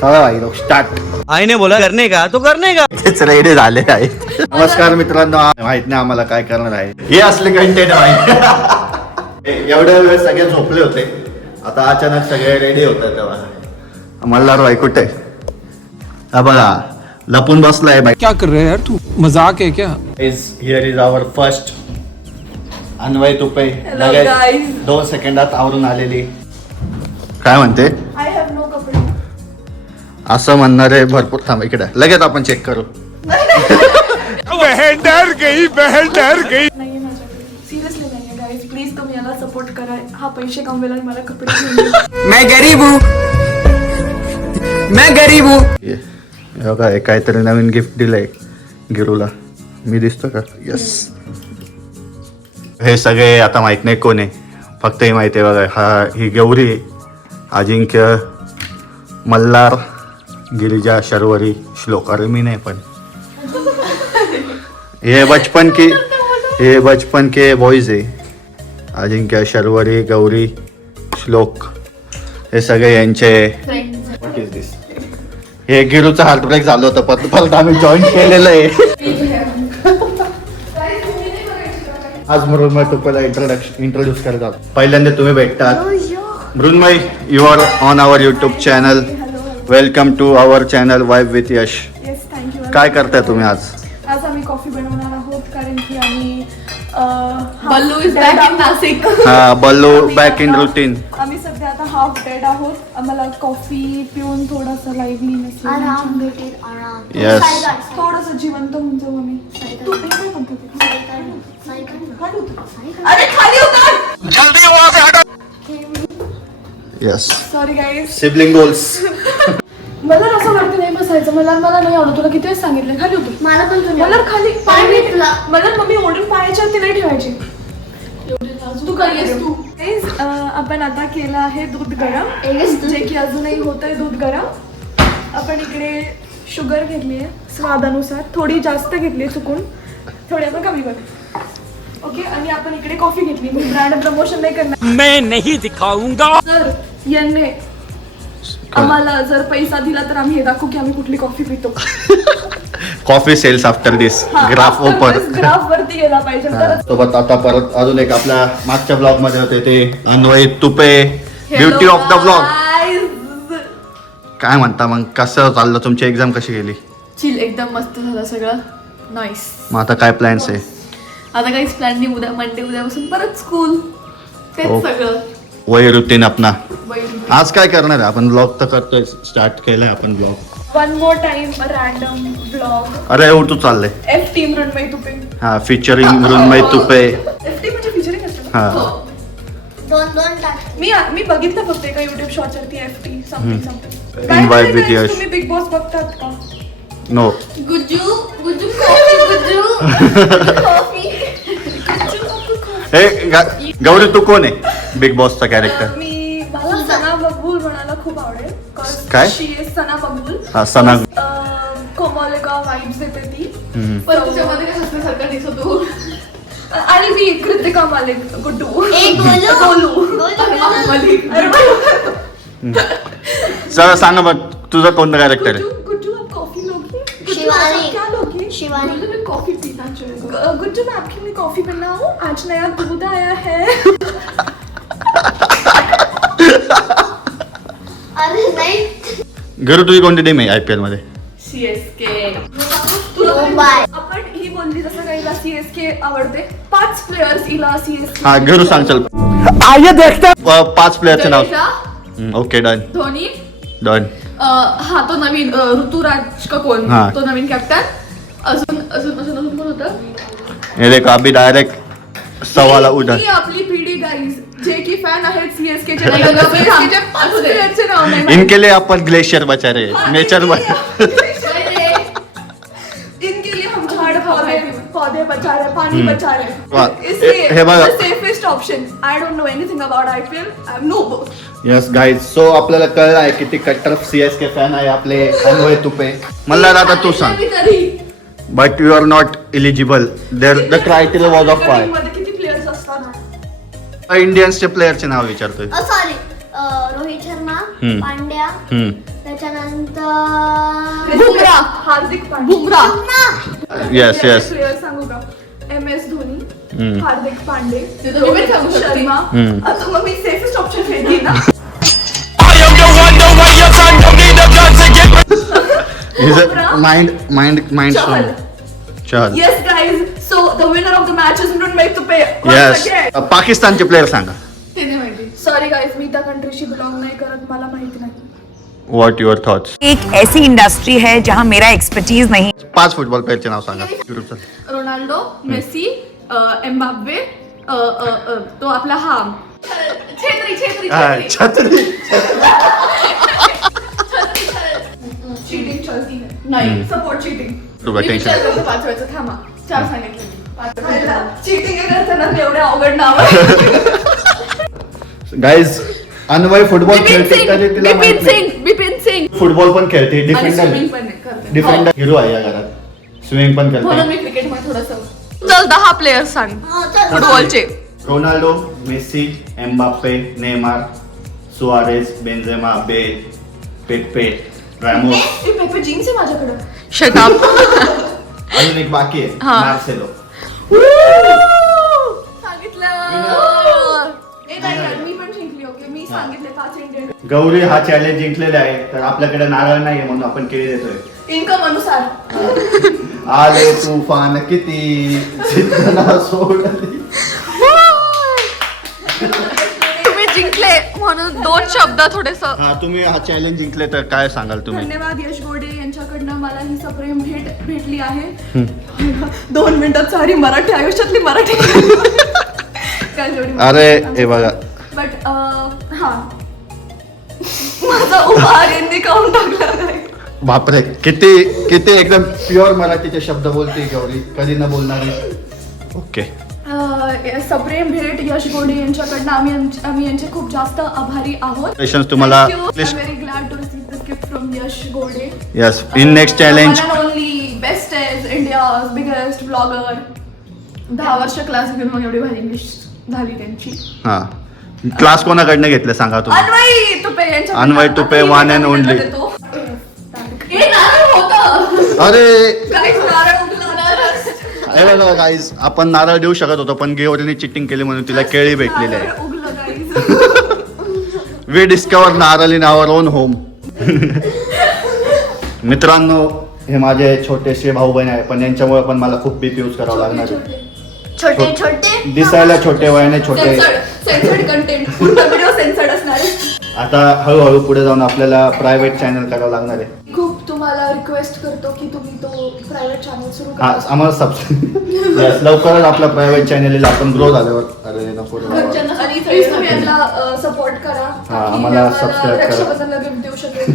चला भाई लोक स्टार्ट. आईने बोला करणे का तो करणे का. तेच रेडी झाले आहे. नमस्कार मित्रांनो, माहित नाही आम्हाला काय करणार आहे. हे असले कंटेंट आहे. एवढ्या वेळ सगळे झोपले होते, आता अचानक सगळे रेडी होतात. तेव्हा मल्हार भाई कुठे हा बघा लपून बसलाय भाई. क्या कर रहे हैं यार तू, मजाक है क्या? Here is our first Anvay Tupe. लगेच 2 सेकंदात आवरून आलेली. काय म्हणते आय हॅव नो कपडे. असं म्हणणारे भरपूर. थांब इकडे लगेच आपण चेक करू. बहन डर गई. नाहीये माझ्याकडे, सिरियसली नाहीये गाईज. प्लीज तुम्ही याला सपोर्ट करा. हा पैसे कमवेला आणि मला कपडे घेऊन द्या. मैं गरीब हूँ. हे बघा हे काहीतरी नवीन गिफ्ट दिलंय गिरूला. मी दिसतो का? यस. हे सगळे आता माहित नाही कोण आहे, फक्त हे माहिती आहे बघा. हा ही गौरी, अजिंक्य, मल्हार, गिरिजा, शर्वरी, श्लोक. अरे मी नाही, पण ये बचपन के बॉयज आहे. अजिंक्य, शर्वरी, गौरी, श्लोक हे सगळे यांचे. व्हॉट इज दिस? हे गिरूचं हार्ट ब्रेक झालं होतं, परत आम्ही जॉईन केलेलं आहे. आज मृण्मय तुपला इंट्रोड्यूस करतात. पहिल्यांदा तुम्ही भेटतात. Mrinmay, you are on our YouTube channel. Welcome to our channel vibe with Yash. Yes, thank you. काय करताय तुम्ही आज? आज आम्ही कॉफी बनवणार आहोत, कारण की आम्ही बल्लू इज बॅक इन नाशिक. हा, बल्लू बॅक इन रुटीन. आम्ही सध्या आता हाफ डेड आहोत. आम्हाला कॉफी पिऊन थोडासा लाईव्हलीनेस, आराम भेटेल, आराम. Yes. थोडंसं जिवंत होऊन जाऊ आम्ही. तू हे काय म्हणतो ते? खाली उतर. अरे खाली उतर. Yes. Sorry guys. Sibling goals. मला असं वाटतं नाही बसायचं. मला नाही आवडत. तुला किती वेळेस सांगितलं खाली उतर. मला पण तुम्ही मला खाली पाय नाही तुला. मला मम्मी ओढून पायाच्या वरती नाही ठेवायची. तू काय आहेस तू? Guys, आपण आता केलं आहे दूध गरम, जे की अजूनही होत आहे दूध गरम. आपण इकडे शुगर घेतली आहे स्वादानुसार. थोडी जास्त घेतली चुकून, थोडी आपण कमी करू. ओके. आणि आपण इकडे कॉफी घेतली. मी ब्रँड प्रमोशन नाही करणार. मैं नहीं दिखाऊंगा. जर यांनी आम्हाला जर पैसा दिला तर आम्ही हे दाखवू की आम्ही कुठली कॉफी पितो. कॉफी सेल्स आफ्टर दिस. ग्राफ ओपर. ग्राफ वरती गेला पाहिजे तरच. सोबत आता परत अजून एक आपल्या मागच्या ब्लॉग मध्ये होते ते Anvay Tupe, beauty of the blog. काय म्हणता मग, कसं चाललं तुमची एक्झाम, कशी गेली? चिल, एकदम मस्त झालं सगळं. नाईस. मग आता काय प्लॅन्स आहे? आता काहीच प्लॅन नाही. उद्या मंडे, उद्यापासून परत स्कूल. तेच हो. सगळं वय रुटीन अपना. बैल. आज काय करणार आहे आपण? ब्लॉग तर करतोय, स्टार्ट केलाय आपण blog. One more time random blog. अरे उठू चाललंय. FT मृण्मय तुपे. हा, फिचरिंग मृण्मय तुपे. FT म्हणजे फिचरिंग असतं. हा, दोन टाक. मी बघितलं फक्त एका युट्यूब शॉर्ट वरती FT something. In vibe with Yash. तुम्ही बिग बॉस बघतात का? No. Gujju coffee. Gujju coffee. हे गौरी, तू कोण आहे बिग बॉसचा कॅरेक्टर? मला सना मकबूल म्हणायला खूप आवडेल. काय? शी इज सना मकबूल. हा, सना. कोमोलिका वाइब्स देते ती. पण तुझ्यामध्ये काय हसण्यासारखं दिसत तू. आणि मी कृतिका मालिक गुड्डू. गोलू. अरे चला सांगा मग, तुझं कोणतं कॅरेक्टर आहे? गुड्डू आप कॉफी लोगे? शिवानी. क्या लोगे? शिवानी. गुड्डू मैं कॉफी पीना चाहूंगा. गुड्डू मैं आपके लिए कॉफी बनाऊं? आज नया दूध आया है. अरे नाही. गौरी, तुझी कोणती टीम आहे IPL मध्ये? CSK. मुंबई. आपण ही बोलली जसं काही CSK आवडते. 5 प्लेयर्स हिला CSK. हा, गौरू सांग चल. आइए देखते हैं. 5 प्लेयरचे नाव. Ganesha, okay, done Dhoni. Done. हा तो नवीन ऋतुराज का कोण, हा. तो नवीन कॅप्टन. अजून कोण होतं? हे देख अभी डायरेक्ट सवाला उडा. ही आपली पिढी गाईज, जे की फॅन आहेत CSK चे. नाही, CSK चे 5 प्लेयरचे नाव नाही माहिती. इनके लिए अपन ग्लेशियर बचा रहे, नेचर बचा. इनके लिए हम झाड़ पौधे बचा रहे, पानी बचा वाह. रहे. इसलिए हे बघा. Safest option. I don't know anything about IPL. I am no both. Yes guys, so आपल्याला कळलं आहे किती कट्टर CSK फॅन आहे आपले अन्वय तुपे. मला आता तू सांग. But you are not eligible. The criteria was of five. मध्ये किती प्लेयर्स असतात? इंडियन्सचे प्लेयरचे नाव विचारतोय. सॉरी, रोहित शर्मा, हम्म. पांड्या, हम्म. त्याच्यानंतर Bumrah. Hardik Pandya. Bumrah. Yes yes player सांगू का? MS धोनी, हम्म. हार्दिक पांडे, ते तर मी पण सांगू शकते. शर्मा. हम्म. आता मग मी सेफेस्ट ऑप्शन घेतली ना. Mind Chahal. Chahal Yes guys, so the winner of the match is not made to pay. Yes पाकिस्तानचे प्लेयर सांगा. ते नाही माहिती. सॉरी गाईज, मी त्या कंट्रीशी बिलॉंग नाही करत, मला माहिती नाही. What your thoughts. एक ऐसी इंडस्ट्री है जहां मेरा एक्सपर्टीज नहीं 5 फुटबॉल प्लेयरचे नाव सांगा. युरोपचं. रोनाल्डो, मेसी, एम्बाप्पे, तो आपला हा छेत्री छेत्री छेत्री. छत्री. चीटिंग चलती है. नाही. Support cheating. तू मी टेन्शन. विचार करतो 5 वेळेचं. थांबा. 4 सांगितले मी. 5 वेळेचं. चीटिंग करताना एवढ्या अवघड नाव. गाईज अन्वय फुटबॉल बिपिन खेळते सिंग, तरी तिला बिपिन माहित नाही. सिंग, बिपिन सिंग. फुटबॉल पण खेळते. आणि डिफेंडर स्विमिंग पण करते. डिफेंडर हिरो आहे या घरात. स्विमिंग पण म्हणून करते. मी क्रिकेटमध्ये थोडंसं. चल 10 प्लेयर सांग फुटबॉलचे. Ronaldo, Messi, Mbappe, Neymar, Suarez, Benzema, Bale, Pepe, Ramos. ती पेपर जीन्स आहे माझ्याकडे. Shut up. अजून एक बाकी आहे हा. मार्सेलो. सांगितलं. ए नाही यार, मी पण जिंकली. ओके, मी सांगितले 5 इंडियन. गौरी हा चॅलेंज जिंकलेला आहे तर आपल्याकडे नारळ नाहीये म्हणून आपण केळी देतोय. इन्कम अनुसार. आले तुफान किती जिंकला सोडली. तुम्ही जिंकले म्हणून 2 शब्द थोडेस. हा तुम्ही हा चॅलेंज जिंकले तर काय सांगाल तुम्ही. धन्यवाद यश गोडे यांच्याकडनं मला ही सप्रेम भेट भेटली आहे. 2 मिनिटात सारी मराठी आयुष्यातली मराठी काय जोडी. अरे हे बघा बट हा माझा उपहार यांनी काढून टाकला नाही. बापरे किती किती एकदम प्युअर मराठीचे शब्द बोलते गौरी कधी न बोलणारी. ओके सप्रेम भेट यश गोडे यांच्याकडनं आम्ही यांचे खूप जास्त आभारी आहोत. Congratulations तुम्हाला. Very glad to receive this gift from Yash Gode. Yes in next challenge. Only best India's biggest blogger. 10 वर्ष क्लास घेऊन मग एवढी भारी इंग्लिश झाली त्यांची. हा क्लास कोणाकडनं घेतलं सांगा तुम्ही. अन्वय तुपे यांच्या. Anvay Tupe, one and only. हे नारळ होतं. अरे काय नारळ उगला. हे बघा गाईज आपण नारळ देऊ शकत होतो पण गौरीने चिटिंग केली म्हणून तिला केळी भेटलेली आहे. नारळ उगलं guys. वी डिस्कवर नारळ इन आवर ओन होम. मित्रांनो हे माझे छोटेसे भाऊ बहीण आहे पण यांच्यामुळे पण मला खूप बीप यूज करावं लागणार आहे. छोटे छोटे दिसायला छोटे वयाने छोटे. Censored content. पुढचा व्हिडिओ सेन्सर्ड असणार आहे. आता हळूहळू पुढे जाऊन आपल्याला प्रायव्हेट चॅनल करावं लागणार आहे. खूप तुम्हाला रिक्वेस्ट करतो की तुम्ही तो प्रायव्हेट चॅनल सुरू हा करा. आम्हाला सबस्क्राईब लवकरच आपला प्रायव्हेट चॅनल आपण ग्रो झाल्यावर. अरे नको रे बाबा. आणि प्लीज तुम्ही यांना सपोर्ट करा. हा, की आम्हाला आम्हाला subscribe करा. रक्षाबंधनला गिफ्ट देऊ शकेल.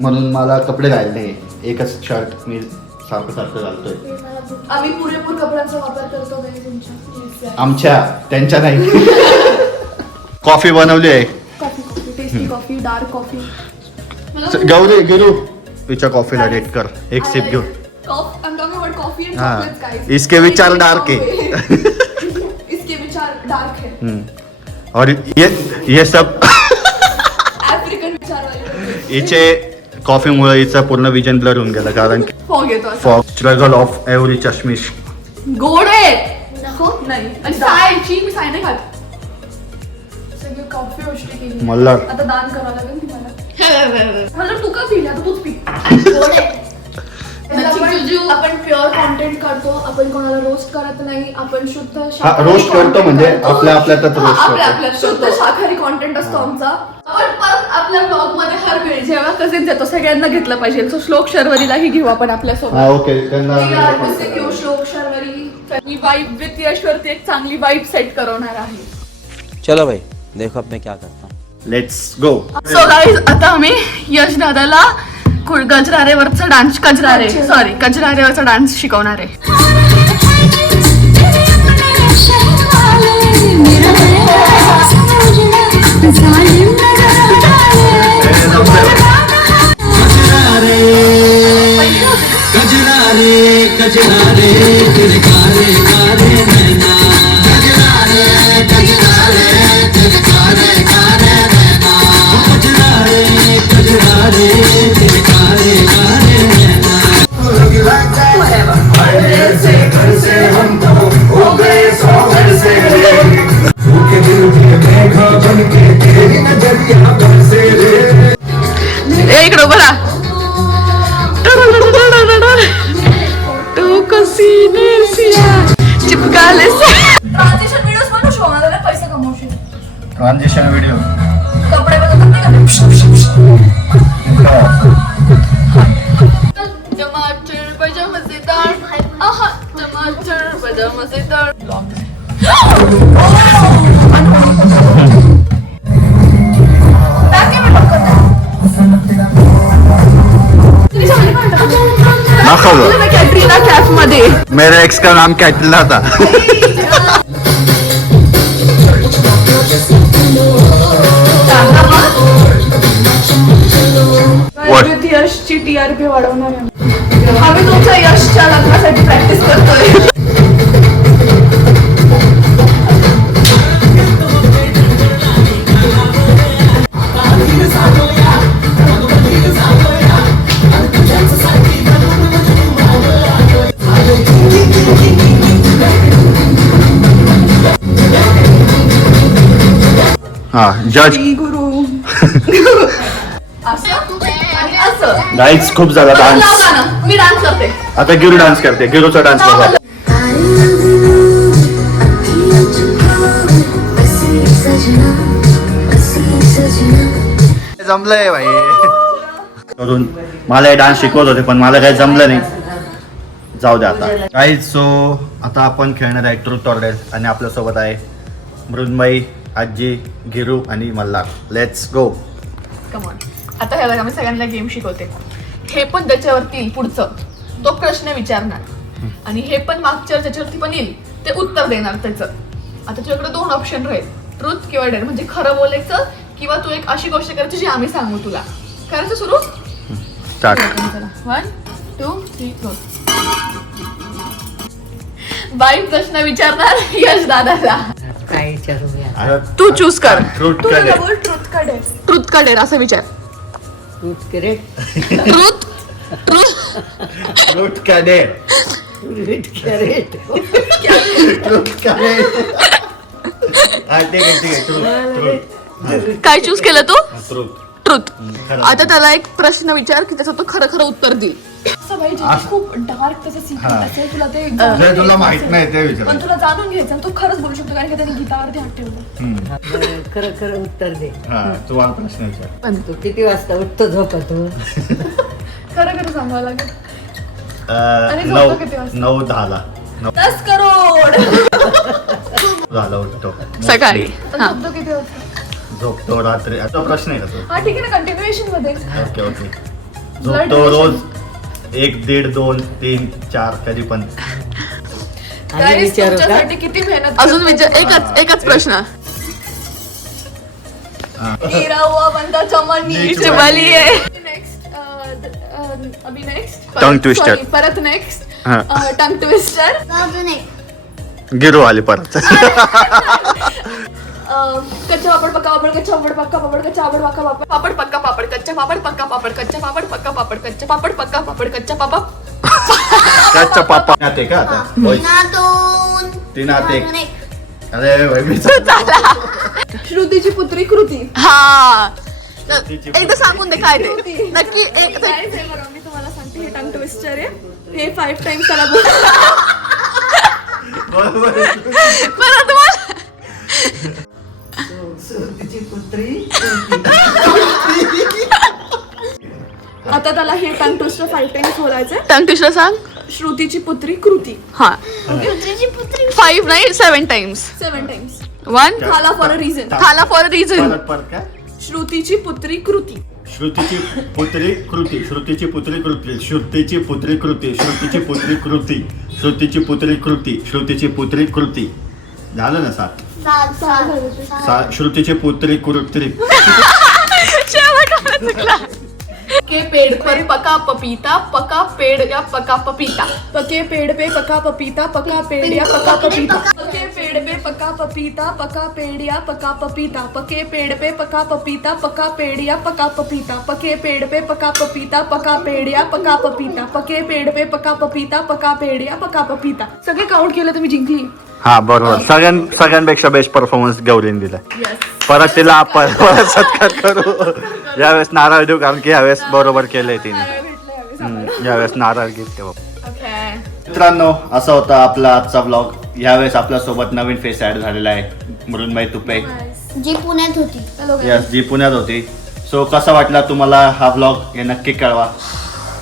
म्हणून मला कपडे घालले नाही. एकच शर्ट मी सारखं सारखं घालतोय. आम्ही पुरेपूर कपड्यांचा वापर करतो guys तुमच्या. Yes, आमच्या त्यांच्या नाही. कॉफी बनवली आहे. Coffee tasty coffee dark coffee. Gauri Giru तिच्या कॉफीला रेट कर एक सिप घेऊ. I'm talking about coffee and हाँ, chocolates, guys. इसके विचार डार्क है. इसके विचार डार्क है. और ये सब आफ्रिकन विचार वाले. हिचे कॉफीमुळे हिचं पूर्ण विजन ब्लर होऊन गेलं कारण फॉग येतो असं. फॉर स्ट्रगल ऑफ एव्हरी चष्मिश. गोड आहे. नको नाही आणि सायची मी साय नाही खात. सगळी कॉफी गोष्टी केली. मला आता दान करावं लागेल तुम्हाला. मला तू का पिली आता तूच पी. गोड आहे. आपण प्युअर कॉन्टेंट करतो. आपण कोणाला रोस्ट करत नाही. आपण शुद्ध हा शाकाहारी रोस्ट करतो content म्हणजे करतो. आपल्या आपल्यातच रोस्ट आपल्या करतो. आपल्यात शुद्ध करतो. शाकाहारी कॉन्टेंट असतो आमचा. आपण परत आपल्या ब्लॉग मध्ये हर वेळी जेव्हा कसे जातो सगळ्यांना घेतलं पाहिजे. सो श्लोक शर्वरीलाही घेऊ आपण आपल्यासोबत. हा ओके त्यांना घेऊ श्लोक शर्वरी. ही वाईब विथ यशवरती एक चांगली वाईब सेट करवणार आहे. चलो भाई देखो अब मैं क्या करता हूँ. Let's go. सो गाईज आता आम्ही यश दादाला गजरारेवरचा डान्स कजरारेवरचा डान्स शिकवणार आहे. कजरा रे तू कसीने सिया चिपका ले ट्रान्झिशन व्हिडिओज बनवू शोधायला पैसे कमवशील. ट्रान्झिशन व्हिडिओ कपडे बदलत नाही टमाटर बजा मजेदार आहा टमाटर बजा मजेदार कॅटरीना कॅफ मध्ये मेरे एक्स का नाम कैटरीना था. का यशची TRP वाढवणार आहे. आम्ही तुमच्या यशच्या लग्नासाठी प्रॅक्टिस करतोय. हा जज गुरु असं आणि असं गाईज खूप झाला लाव डान्स. गाणं. मी डान्स करते. आता गिरू डान्स करते. गिरूचा डान्स बघा. जमलंय भाई करून. मला हे डान्स शिकवत होते पण मला काही जमलं नाही. जाऊ द्या आता गाईज. सो आता आपण खेळणार आहे ट्रूथ ऑर डेअर आणि आपल्यासोबत आहे मृण्मयी, आजी, गिरू आणि मल्हार. Let's go. कमॉन. आता हे बघा मी सगळ्यांना गेम शिकवते. हे पण त्याच्यावरती येईल पुढचं तो प्रश्न विचारणार आणि हे पण मागच्या ज्याच्यावरती पण येईल ते उत्तर देणार त्याचं. आता तुझ्याकडे 2 ऑप्शन राहील ट्रूथ किंवा डेअर. म्हणजे खरं बोलायचं किंवा तू एक अशी गोष्ट करायची जी आम्ही सांगू तुला. करायचं सुरू. स्टार्ट. 1 2 3 4. बाई प्रश्न विचारणार यश दादाला. काय विचारूया? तू चूज कर. ट्रूथ तू का डेअर? बोल ट्रूथ का डेअर. ट्रूथ का डेअर असं विचार. ट्रूथ ट्रूथ का डेअर? ट्रूथ का डेअर? हा ठीक आहे ट्रूथ. काय चूज केलं तू. ट्रूथ. ट्रूथ. खरं. आता त्याला एक प्रश्न विचार की त्याचं तो खरं खरं उत्तर देईल. असं भाई जे खूप डार्क तसं सिक्रेट हा. असेल तुला ते जे तुला माहित नाही ते पण विचार. तुला जाणून घ्यायचं आणि तू खरंच बोलू शकतो कारण की त्याने गीतावरती हात ठेवला. खरं खरं उत्तर दे. हा तू मला प्रश्न विचार. तू किती वाजता उठतो झोपतो? खरं खरं सांगावं लागेल. आणि झोपतो किती वाजता? 9:10 10 करोड. झाला उठतो सकाळी. हा. झोपतो किती वाजता? झोपतो रात्री. आता प्रश्न आहे का तो? हा ठीक आहे ना कंटिन्युएशन मध्ये. Okay okay. झोपतो रोज 1, 1.5, 2, 3, 4 कधी पण. आम्ही Guys, विचारू का? तुमच्यासाठी किती मेहनत अजून विचार. एकच प्रश्न. हीरा हुआ बंदा चमन नीच वाली है. नेक्स्ट अभी नेक्स्ट Tongue twister. परत नेक्स्ट हा. Tongue twister. अजून एक. गिरू आली परत. कच्चा पापड पक्का पापड कच्चा पापड पक्का पापड कच्चा पापड पक्का पापड पापड पक्का पापड कच्चा पापड पक्का पापड कच्चा पापड पक्का पापड कच्चा पापड पक्का पापड कच्चा पापड. कच्चा पापा नाते का आता? होय. ना 2 तीन हात एक. अजून एक. अरे भाई मी श्रुतीची पुत्री कृती. हा. एकदा सांगून दे काय ते नक्की. एक Guys, हे बघा, मी तुम्हाला सांगते हे टंग ट्विस्टर आहे. हे 5 टाइम्स त्याला बोल. परत बोल. तिची पुत्री आता त्याला हे टंग ट्विस्टर 5 टाइम्स बोलायचंय. टंग ट्विस्टर सांग. श्रुतीची पुत्री कृती. हा. पुत्रीची पुत्री. 5 नाही 7 टाइम्स. 7 टाइम्स. 1 थाला फॉर अ रिझन. थाला फॉर अ रिझन. परत परत काय? श्रुतीची पुत्री कृती. श्रुतीची पुत्री कृती. श्रुतीची पुत्री कृती. श्रुतीची पुत्री कृती. श्रुतीची पुत्री कृती. श्रुतीची पुत्री कृती. श्रुतीची पुत्री कृती. झालं ना 7. 7 श्रुतीची पुत्री कृती. चुकला. के पेड़ पर पका पपीता पका पेड़ या पका पपीता. पके पेड़ पे पका पपीता पका पेड़ या पका पपीता. पके पेड़ पे पका पपीता पका पेड़ या पका पपीता. पके पेड़ पे पका पपीता पका पेड़ या पका पपीता. पके पेड़ पे पका पपीता पका पेड़ या पका पपीता. पके पेड़ पे पका पपीता पका पेड़ या पका पपीता. सगळे काउंट केलं तर मी जिंकली. हा बरोबर. सगळ्यांपेक्षा बेस्ट परफॉर्मन्स गौरीने दिला. परत तिला आपण परत सत्कार करू. यावेळेस नारळ देऊ कारण की यावेळेस बरोबर केलंय तिने. यावेळेस नाराजगी तेव्हा. ओके मित्रांनो असा होता आपला आजचा ब्लॉग. यावेळेस आपल्यासोबत नवीन फेस ऍड झालेला आहे, मृण्मयी तुपे. जी पुण्यात होती. यस, जी पुण्यात होती. सो कसा वाटला तुम्हाला हा ब्लॉग हे नक्की कळवा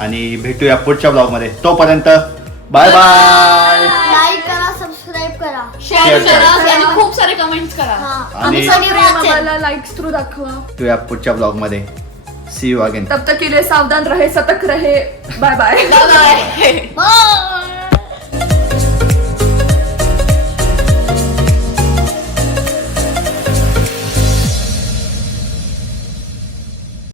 आणि भेटूया पुढच्या ब्लॉग मध्ये. तोपर्यंत बाय बाय. लाईक करा, सबस्क्राईब करा. शेअर करा. करा आणि खूप सारे कमेंट्स करा. आणि आणि वाचेल. आम्हाला लाईक्स थ्रू दाखवा. भेटूया पुढच्या ब्लॉग मध्ये. See you again. तब तक के लिए सावधान रहे, सतर्क रहे. Bye bye. Bye bye. Bye.